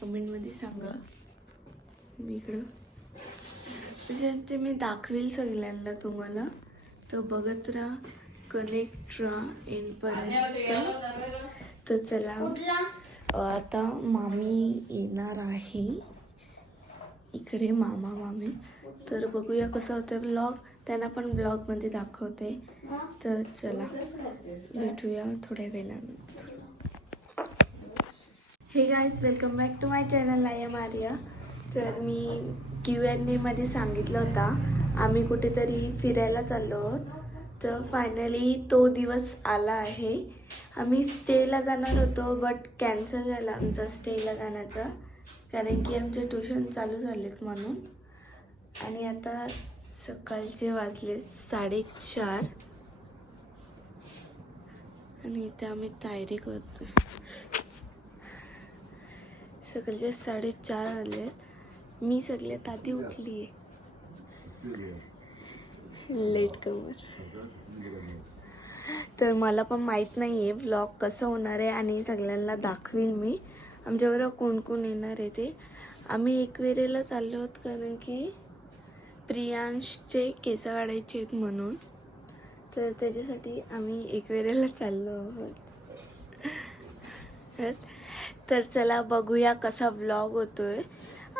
कमेंटमध्ये सांगा. मी इकडं म्हणजे ते मी दाखवेल सगळ्यांना तुम्हाला, तर बघत राहा, कनेक्ट राहा एंडपर्यंत. तर चला आता मामी येणार आहे इकडे, मामा मामी. तर बघूया कसं होतं व्लॉग, त्यांना पण ब्लॉगमध्ये दाखवते. तर चला भेटूया थोड्या वेळानंतर. Hey guys, welcome back to my channel. I am Arya. तर मी Q&Aमध्ये सांगितलं होता आम्ही कुठेतरी फिरायला चाललो आहोत. तर फायनली तो दिवस आला आहे. आम्ही स्टेला जाणार होतो, बट कॅन्सल झाला आमचा स्टेला जाण्याचा, कारण की आमचे ट्युशन चालू झालेत म्हणून. आणि आता सकाळचे वाजले 4:30 आणि इथे आम्ही तयारी करतो. सकाळचे 4:30 वाजले. मी सगळ्यात आधी उठली आहे, लेट कवर. तर मला पण माहीत नाही आहे व्लॉग कसं होणार आहे, आणि सगळ्यांना दाखवील मी आमच्याबरोबर कोण कोण येणार आहे ते. आम्ही एकवेरेला चाललो आहोत कारण की प्रियांशचे केस काढायचे आहेत म्हणून. तर त्याच्यासाठी आम्ही एकवेरेला चाललो आहोत. तर चला बघूया कसा व्लॉग होतोय.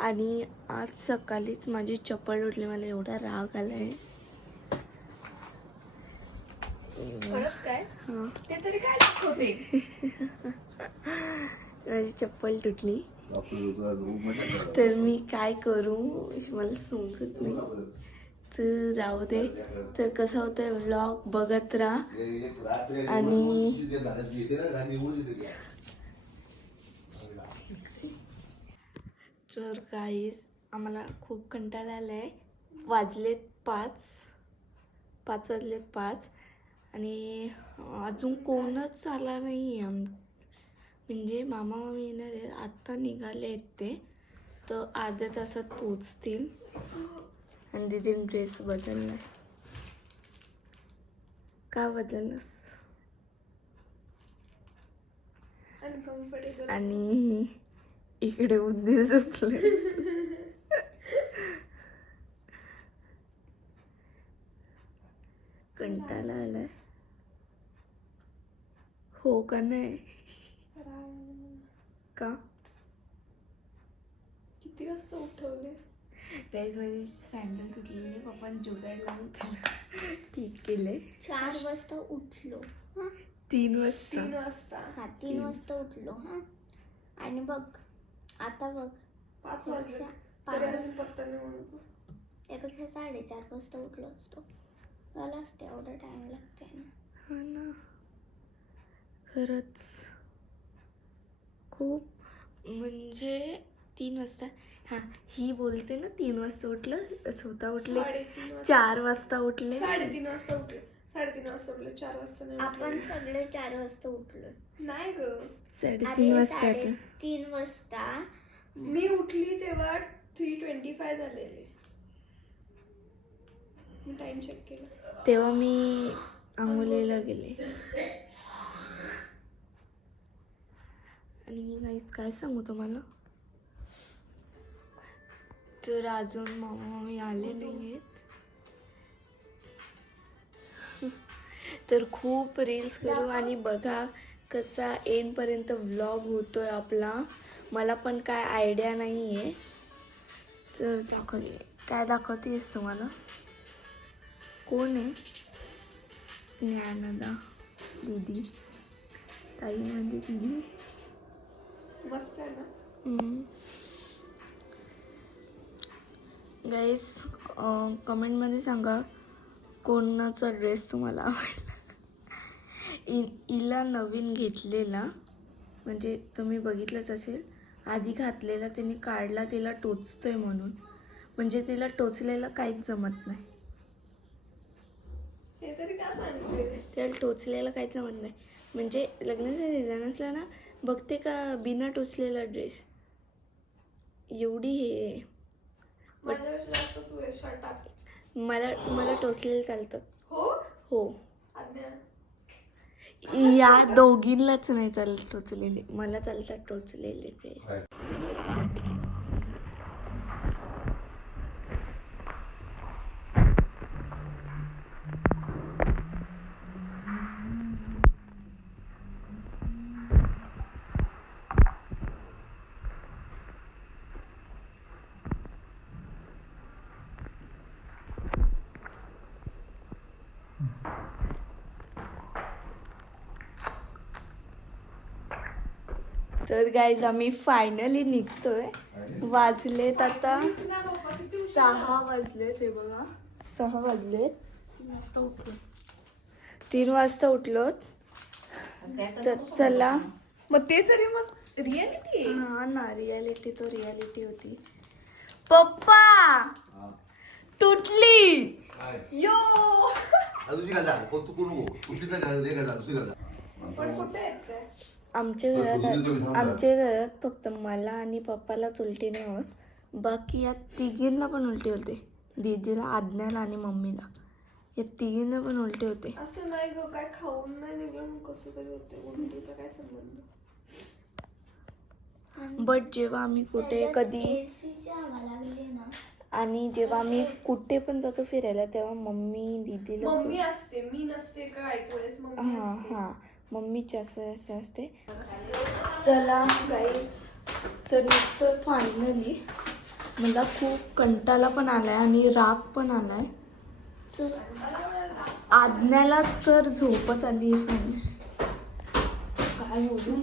आणि आज सकाळीच माझी चप्पल उठली, मला एवढा राग आलाय. काय हां, ते तरी काय दाखवते. माझी चप्पल तुटली. तर मी काय करू मला समजत नाही. तर जाऊ दे. तर कसं होतंय व्लॉग बघत राहा. आणि तर गाईज, आम्हाला खूप कंटाळा आलाय. वाजलेत 5 वाजलेत 5 आणि अजून कोणच आला नाही आहे. म्हणजे मामा मामी येणार आहे, आत्ता निघाले आहेत ते, तर अर्ध्या तासात पोचतील. आणि दीदीने ड्रेस बदलला. का बदललास? अनकम्फर्टेबल. आणि इकडे उद्योग झोपले. कंटाळा आलाय. हो का नाही? का? किती वाजता उठवले? गाईज, माझी सँडल तुटलेली, पप्पाने जुगाड लावून त्याला ठीक केले. 4 वाजता उठलो. 3 वाजता. 3 वाजता. हा 3 वाजता उठलो. आणि बघ आता बघ 5 वाजता. त्यापेक्षा 4:30 वाजता उठलो असतो. झालं असते. एवढा टाइम लागते ना. हा ना, खरंच खूप. म्हणजे 3 वाजता. हा, ही बोलते ना 3 वाजता उठलं, स्वतः उठले 4 वाजता उठले. 3:30 वाजता उठले. 3:30 वाजता उठले. 4 वाजता नाही आपण सगळे 4 वाजता उठलो. नाही ग, 3:30 वाजता. 3 वाजता मी उठली तेव्हा 3:25 झालेले. मी टाइम चेक केला तेव्हा मी आंघोळीला गेले. आणि गाईस काय सांगू तुम्हाला, तर अजून मामा मामी आले नाही आहेत. तर खूप रील्स करू आणि बघा कसा एंडपर्यंत व्लॉग होतोय आपला. मला पण काय आयडिया नाही आहे. तर काय दाखवतेस तुम्हाला? कोण आहे? ज्ञानदा दीदी, ताई म्हणजे दीदी. मस्त आहे ना. गाईस, कमेंटमध्ये सांगा कोणाचा ड्रेस तुम्हाला आवडला. हिला नवीन घेतलेला, म्हणजे तुम्ही बघितलंच असेल, आधी घातलेला तिने काढला, तिला टोचतोय म्हणून. म्हणजे तिला टोचलेलं काहीच जमत नाही. हे तरी काय सांगते? त्याला टोचलेलं काहीच जमत नाही. म्हणजे लग्नाचा सीझन असला ना, बघते का बिना टोचलेला ड्रेस एवढी हे. माझ्यापेक्षा जास्त तू आहे. शर्ट टाक. मला टोचलेले चालतात. हो. आज्ञा. या दोघींनाच नाही चालत टोचलेले, मला चालतात टोचलेले ड्रेस. तर गाईज आम्ही फायनली निघतोय. वाजलेत आता 6 वाजलेत. हे बघा 6 वाजलेत. 3 वाजता उठलो. तर चला मग ते तरी मग रियालिटी हा ना, रियालिटी तो रियालिटी होती. पप्पा तुटली यो पण कुठे आहेत काय आमच्या घरात फक्त मला आणि पप्पालाच उलटी नाही होत. बाकी या तिघींना पण उलटी होते. दीदीला, आज्ञाला आणि मम्मीला. या तिघींना पण उलटी होते. असं नाही ग, काय खाऊन नाही निघून कसं तरी होते. उलटीचा काय संबंध. बट जेव्हा आम्ही कुठे कधी एसीची हवा लागली ना, आणि जेव्हा आम्ही कुठे पण जातो फिरायला तेव्हा मम्मी दीदीला मम्मी असते, मी नसते का एक वेळेस मम्मी हा असते. हा मम्मी जास्त असते. चला गाईज, तर निघतोय फायनली. मला खूप कंटाळा पण आलाय आणि राग पण आलाय. चल, आज्ञाला तर झोपच आली आहे फायनली. काय बोलू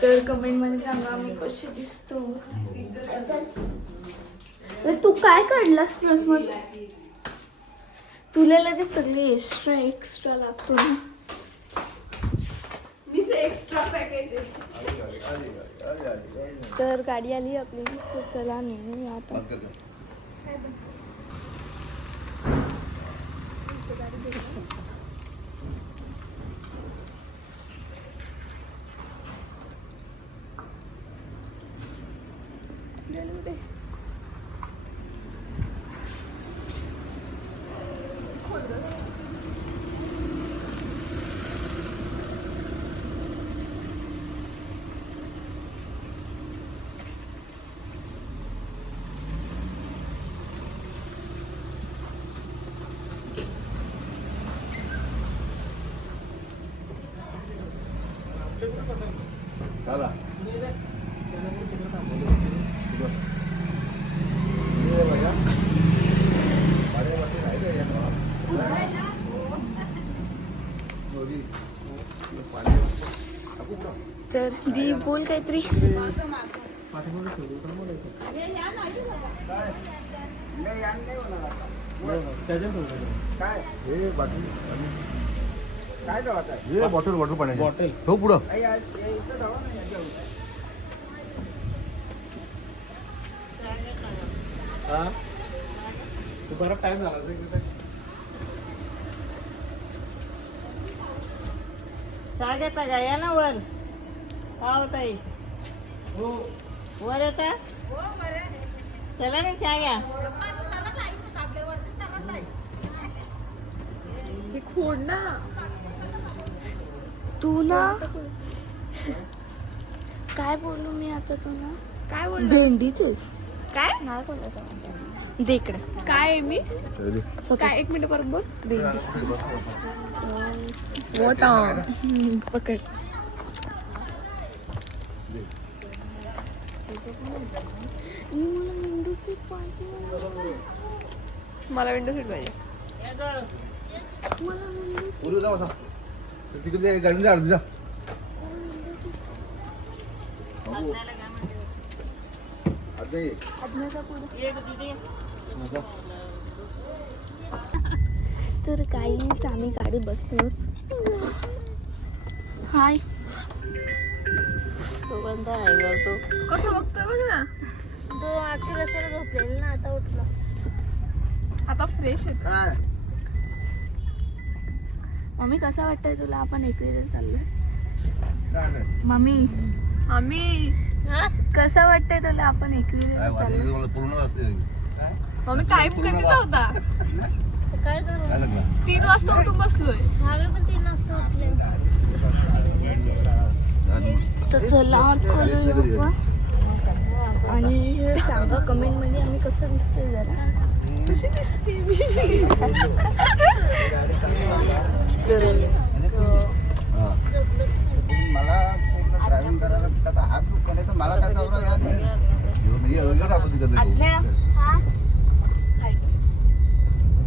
तर कमेंट मध्ये सांगा मी कशी दिसतो. तर तू काय काढलास प्लस मध्ये? तुला लगेच सगळे एक्स्ट्रा लागतो ना. मीच एक्स्ट्रा पॅकेज आहे. तर गाडी आली आपली. तर चला निघूया आता. दादा तर दी बोल काहीतरी. काय बॉटल पाण्याची हो पुढं. बराच टाइम झाला. साडेता का या ना वर. का होता वर येता. चला ना चहा घ्या. हे खोड ना. तू ना काय बोलू मी आता तुला. काय बोल भेंडीचेस काय नाही बोलत. देकडे काय आहे मी काय. 1 मिनिट परत बोल. पकड. मला विंडो सीट पाहिजे. पुढे जाऊ आता. तिकडे गाडी जा जा. तर काहीच आम्ही गाडी बसलो. हाय तो बंद आहे ग तो. कसं बघतोय बघ ना. तो आखी रस्त्याला झोपलेला ना, आता उठला. आता फ्रेश आहे. काय मम्मी कसा वाटतंय तुला आपण एकविरेला चाललोय? काय नाही. मम्मी आम्ही कसा वाटतंय तुला आपण एकविरेला काय वाटलं चाललोय? मला पूर्ण असते. मम्मी टाइम कधीचा होता. तर काय करू. काय लागलं 3 वाजता उठून बसलोय. आम्ही पण 3 वाजता उठले. तर चला चलूया आपण. आणि हे सांगा कमेंट मध्ये आम्ही कसं दिसतोय जरा. कशी दिसते मी. मला ड्रायव्हिंग करायला शिकायचा हात दुखला तर मला काय चावला या नाही. आज्ञा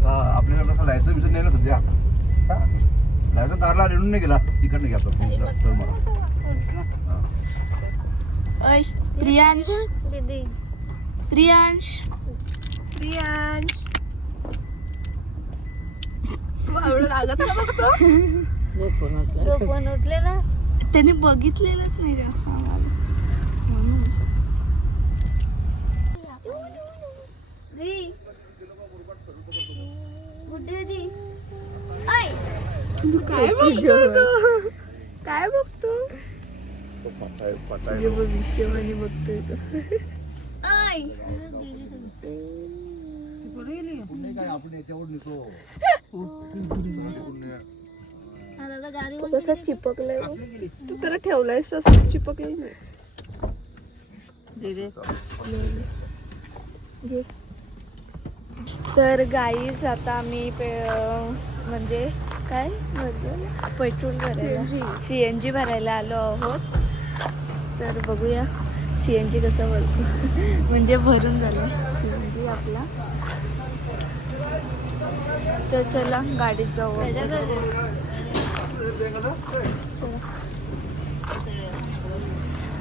आपण रेणून नाही गेला तिकडनं घ्या आपलं मला ओय प्रियांश दीदी प्रियांश प्रियांश एवढं रागत बघतो झोपून उठले ना. त्याने बघितलेलंच नाही जास्त आम्हाला म्हणून. दीदी गुड्डी दीदी ऐ तू काय बघतो तू? काय बघतो तुझे भविष्यवाणी बघतोय तो. ऐ पुणे काय आपण याच्यावर नेतो आता गाडी तो कसा चिपकलाय बघ. तू त्याला ठेवलायस तसं चिपकलं नाही. घे. तर गाईज आता आम्ही म्हणजे काय पेट्रोल भरायला CNG भरायला आलो आहोत. तर बघूया CNG कसं भरतो. म्हणजे भरून झालं CNG आपला. तर चला गाडीत जाऊ. चला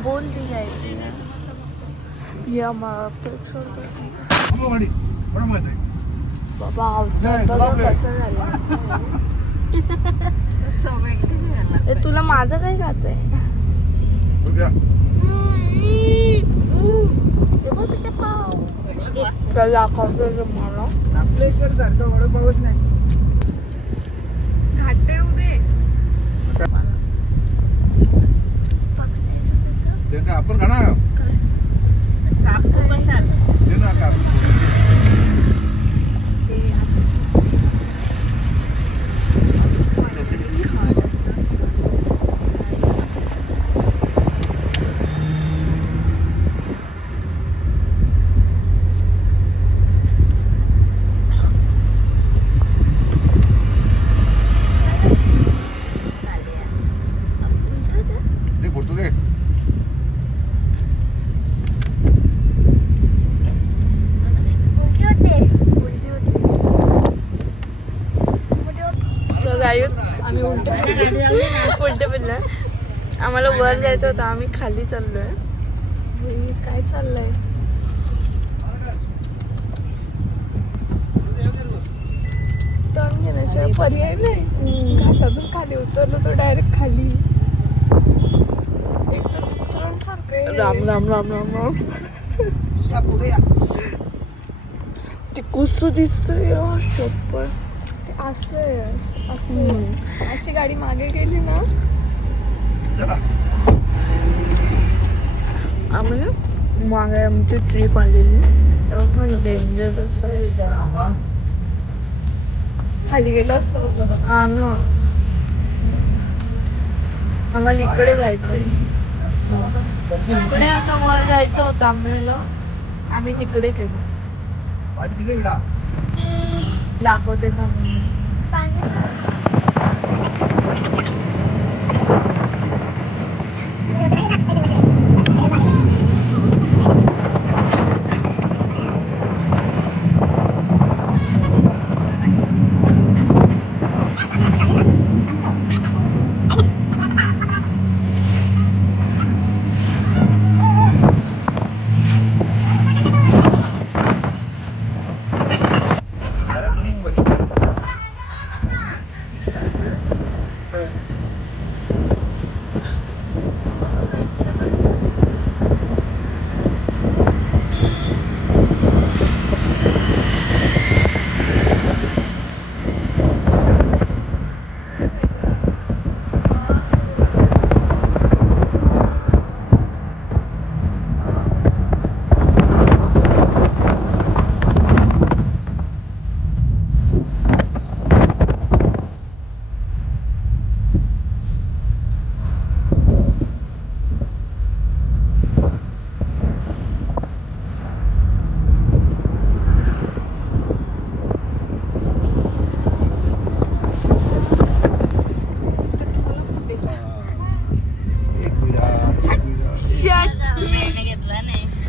बोल ती घ्यायची या पेट्रोल बाबा अवतार बघा कसं झालं. तुला माझं काय खायचं आहे. मला आपल्या इकडे सारखा वडापावच नाही घाटे उदे आपण खा ना काकू बसाल. दे ना कापून. दे पुरतो दे तर गाईस आम्ही उलटे फिरलं. आम्हाला वर जायचं होतं आम्ही खाली चाललोय. काय चाललंय टर्न घेण्याशिवाय पर्याय नाही. घाटातून खाली उतरलो तो डायरेक्ट खाली. एक तर उतरण राम राम राम राम राम. ते कसं दिसतंय शप्पर. असं आहे असं. अशी गाडी मागे गेली ना आम्ही मागे आमची ट्रिप आलेली पण डेंजर असं खाली गेलो असं. आम्हाला इकडे जायचं इकडे असं वर जायचं होतं आम्हाला. आम्ही तिकडे गेलो. दाखवते ना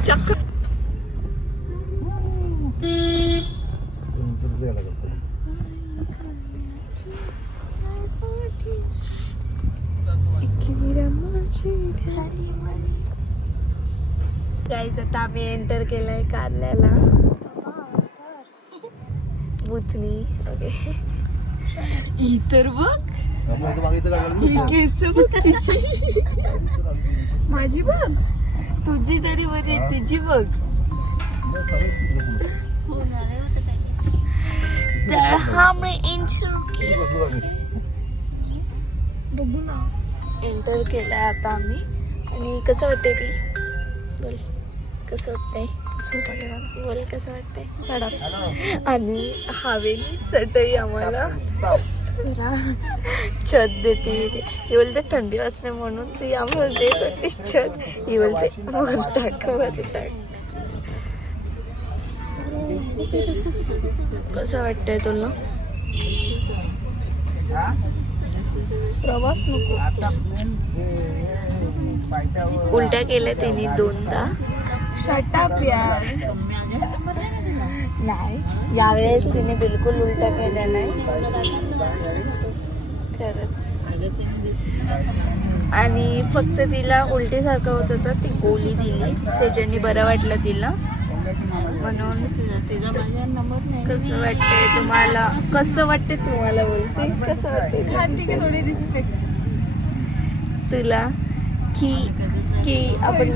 चक्र गाईज आता आम्ही एंटर केलाय कारल्याला बुथनी. ओके ही तर बघ ही केस बघ तिची माझी बघ तुझी तरी बरी आहे तिची बघ. तर हा मी बघू ना एंटर केलाय आता आम्ही. आणि कसं वाटतंय ती बोल कसं वाटतंय बोल कसं वाटतंय. आणि हवेली चटई आम्हाला छत देते ती बोलते थंडी वाजते म्हणून ती आम्हाला देत होती छत. ही बोलते वर टाक वर टाक. कसं वाटतंय तुला प्रवास नको. उलट्या केल्या तिने 2दा. शटअप यार. नाही यावेळेस तिने बिलकुल उलट्या केल्या नाही खरंच. आणि फक्त तिला उलटीसारखं होत होतं ती गोळी दिली त्याच्यानी बरं वाटलं तिला म्हणून. कसं वाटतंय तुम्हाला कसं वाटते तुम्हाला बोलते कसं वाटते थोडी रिस्पेक्ट तुला की की आपण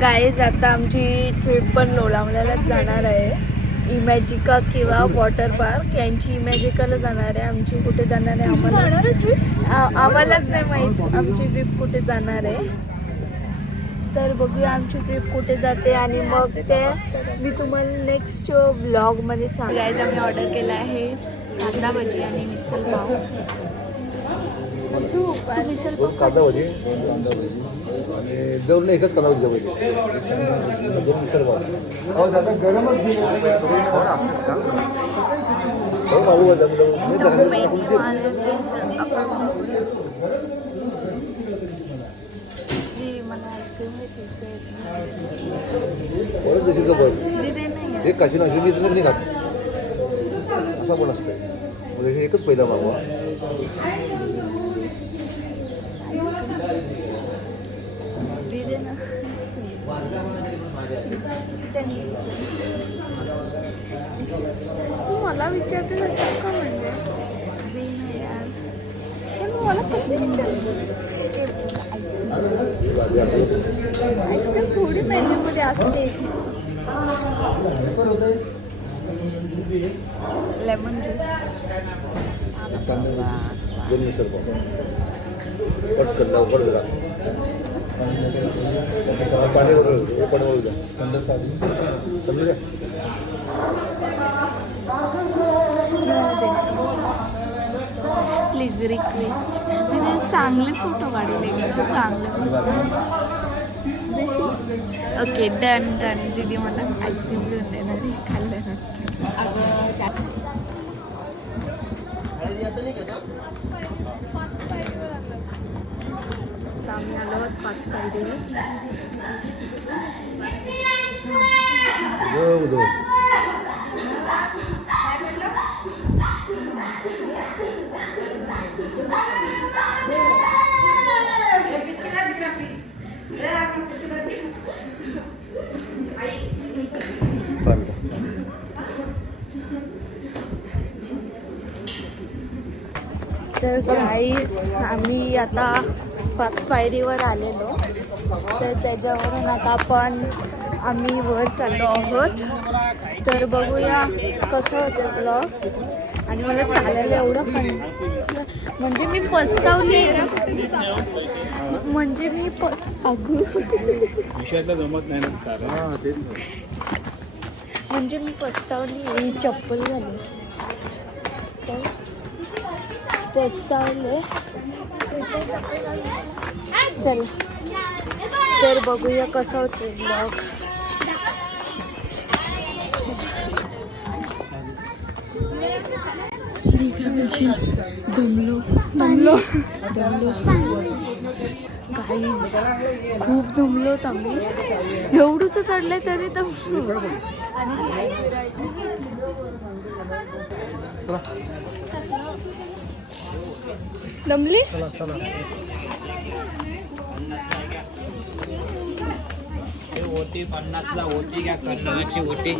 गाईज आता आमची ट्रिप पण लोणावळ्यालाच जाणार आहे. इमॅजिका किंवा वॉटर पार्क यांची इमॅजिकाला जाणार आहे. आमची कुठे जाणार आहे आम्हालाच नाही माहीत आमची ट्रिप कुठे जाणार आहे. तर बघूया आमची ट्रिप कुठे जाते आणि मग ते मी तुम्हाला नेक्स्ट व्लॉगमध्ये सांगायला. मी ऑर्डर केलं आहे कांदा भजी आणि मिसल पाव. तू मिसल पाव कांदा भजी आणि देऊन एकच कांदा भजी म्हणजे मिसळ पाव गरमच एक काशी नाही मी नाही खात असा पण असतो. म्हणजे एकच पहिला मागवा. मला विचारते का म्हणजे यार मला कसं विचारते. आईस्क्रीम थोडी मेन्यू मध्ये असते. लेमन ज्यूस पटकन लवकर दिला पाणी वगैरे पण वळू द्या थंड साधी समजू द्या. प्लीज रिक्वेस्ट म्हणजे चांगले फोटो काढले चांगले. Okay done done. दीदी मला आईस्क्रीम घेऊन देणार खाल्ल्यानंतर. आम्ही आलो 5 पायरीवर. तर गाईस आम्ही आता 5 पायरीवर आलेलो. तर त्याच्यावरून आता आम्ही वर चाललो आहोत. तर बघूया कसं होतं ब्लॉग. आणि मला चालायला एवढं पण म्हणजे मी पस्तावली म्हणजे मी म्हणजे मी पस्तावली ही चप्पल घालून पस्तावले. चल तर बघूया कसं होतं ब्लॉग. दमलो गाईज खूप दमलोत आम्ही. एवढंच चढलंय तरी दमलो. दमली ओटी 50ला ओटी घ्या कर्नाची ओटी.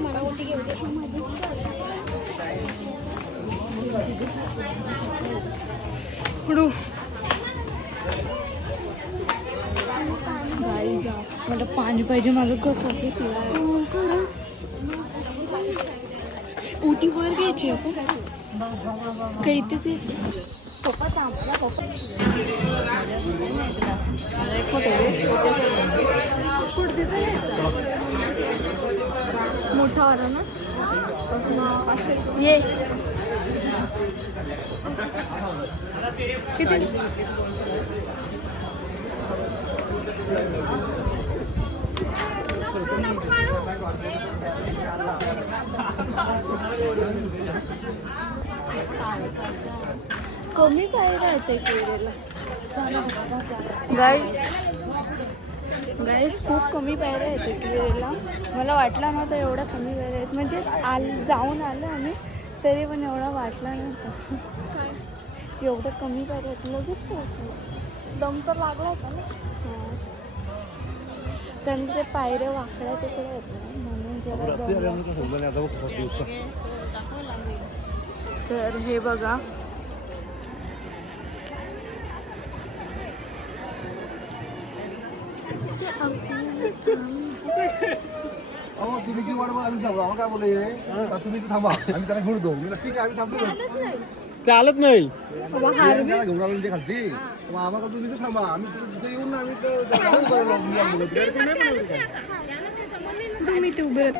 मला पाणी पाहिजे, मला कसं असेल उटी वर घ्यायची आपण काही इथेच घ्यायची. पप्पा थांबला पप्पा मोठा वाला ना ये किती कमी काय राहते केलेला गाईस खूप कमी पायऱ्या आहेत केलेला. मला वाटला नव्हता एवढा कमी पायऱ्या आहेत, म्हणजे जाऊन आलो आम्ही तरी पण एवढा वाटला नव्हता. एवढं कमी पायऱ्या आहेत. लगेच पोहोचलो. दम तर लागला होता ना. हां कारण ते पायऱ्या वाकड्या तिकडे आहेत म्हणून जरा तर हे बघा तुम्ही की वाट आम्ही थांबा. आम्हाला काय बोलले तुम्ही इथे थांबा, आम्ही त्याला घेऊन जाऊ. मी ठीक आहे आम्ही थांबतो. ते आलंच नाही. त्याला घेऊन आलो ते खालती. मग आम्हाला तुम्ही इथे थांबा, आम्ही तिथे येऊन ना आम्ही तुम्ही ते उभे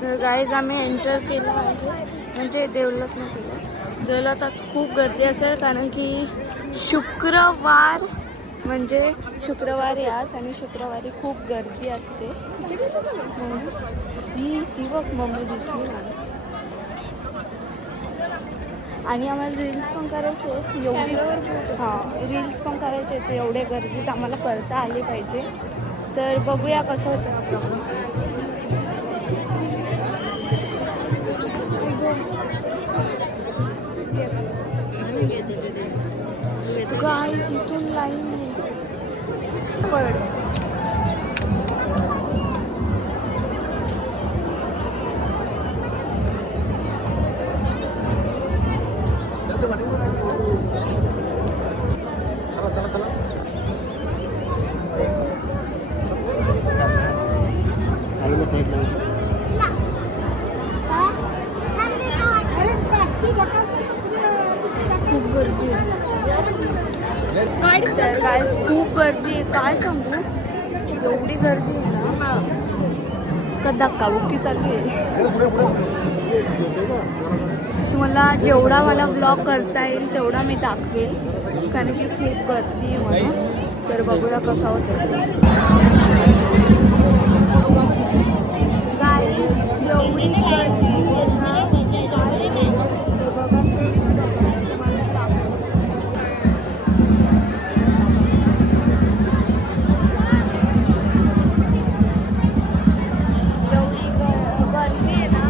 तर गाईज आम्ही एंटर केलं आहे, म्हणजे देवळात नाही केलं. देवळात आज खूप गर्दी असेल कारण की शुक्रवार म्हणजे शुक्रवारी आज आणि शुक्रवारी खूप गर्दी असते. ही ती बघ मम्मी दिसली मला. आणि आम्हाला रील्स पण करायचे आहेत एवढी. हां रील्स पण करायचे आहेत एवढे गर्दीत आम्हाला करता आले पाहिजे. तर बघूया कसं होतं आपलं. गाईस इथून लाईन आहे. पड चला चला चला. आलेला साईडला खूप गर्दी आहे. तर गाईस खूप गर्दी आहे, काय सांगू. एवढी गर्दी आहे ना का धक्काबुक्की चालू आहे. तुम्हाला जेवढा मला ब्लॉग करता येईल तेवढा मी दाखवेल कारण की खूप गर्दी आहे म्हणून. तर बघूया कसा होतं. गाईस एवढी गर्दी आहे ना, तर बघा तुम्हीच बघा, तुम्हाला दाखवते. एवढी गर्दी आहे ना.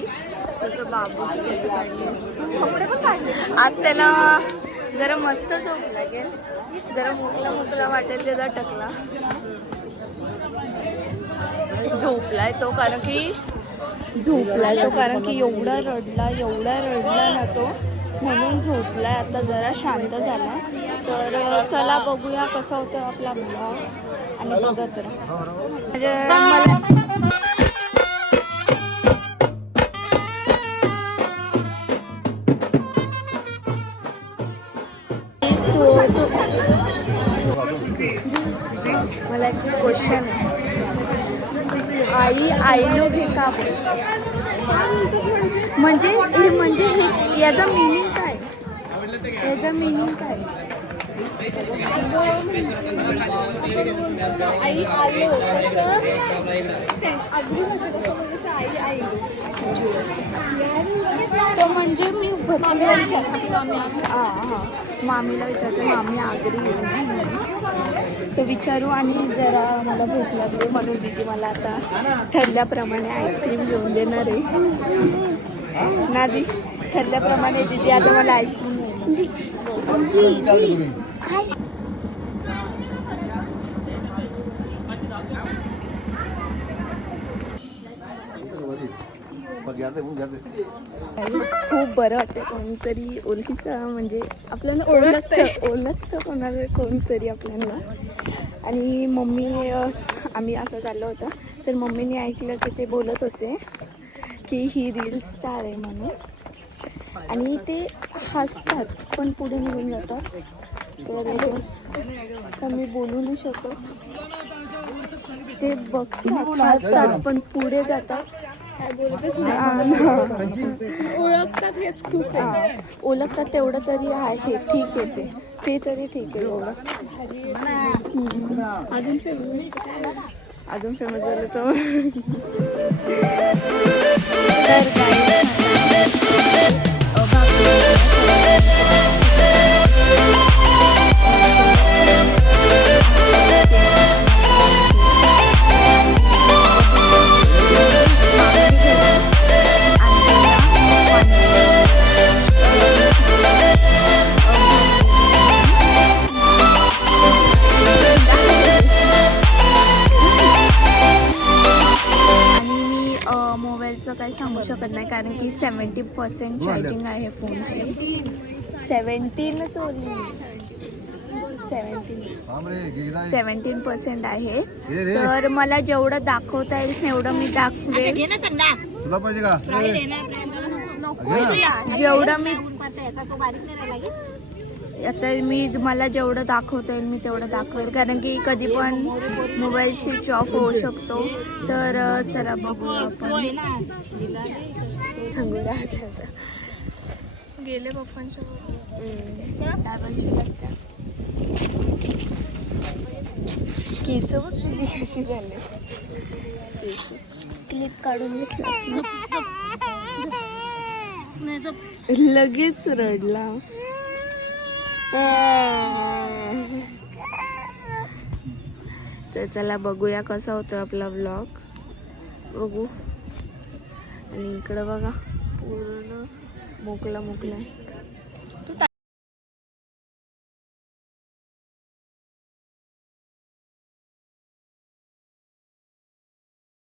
बाबूची, तर बाबूची केस काढली, कपडे पण काढले. आज त्याला जरा मस्त झोप लागेल, जरा मोकला वाटेल त्याचा टकला. झोपलाय तो कारण की एवढा रडला ना तो, म्हणून झोपलाय. आता जरा शांत झाला. तर चला बघूया कसा होतो आपला ब्लॉग आणि बघत राहा. मला एक क्वेश्चन आहे, आई लोक हे का म्हणजे हे याचा मिनिंग काय? आई आलो कसं आधी भाषेत असं म्हणजे आई आलो तो म्हणजे मी भरपूर मामीला विचारते, मामी आगरी येईल तो विचारू. आणि जरा मला भूक लागली म्हणून दीदी मला आता ठरल्याप्रमाणे आईस्क्रीम घेऊन देणार आहे ना. दी ठरल्याप्रमाणे दीदी आता मला आईस्क्रीम खूप बरं वाटतं. कोणतरी ओळखीचं म्हणजे आपल्याला ओळखतं कोणतरी आपल्याला. आणि मम्मी आम्ही असं चाललो होतं तर मम्मीने ऐकलं की ते बोलत होते की ही रील स्टार आहे म्हणून, आणि ते हसतात पण पुढे निघून जातात. तर मी बोलू नाही शकत. ते बघतात हसतात पण पुढे जातात, ओळखतात. हेच खूप ओळखतात तेवढं तरी आहे, ठीक आहे. ते तरी ठीक आहे. अजून फेमस झालं तर काही सांगू शकत नाही कारण की 70% चार्जिंग आहे फोनची. 17% आहे. तर मला जेवढं दाखवता येईल तेवढं मी दाखवेल. तुला पाहिजे का? जेवढं मी आता मला जेवढं दाखवता येईल मी तेवढं दाखवेल, कारण की कधी पण मोबाईल स्विच ऑफ होऊ शकतो. तर चला बघूया आपण. गेले पप्पांच्या केस बघ तुझी कशी झाली. क्लिप काढून घेतलं लगेच रडला. तर चला बघूया कसा होतो आपला व्लॉग. बघू. आणि इकडं बघा पूर्ण मोकळा आहे.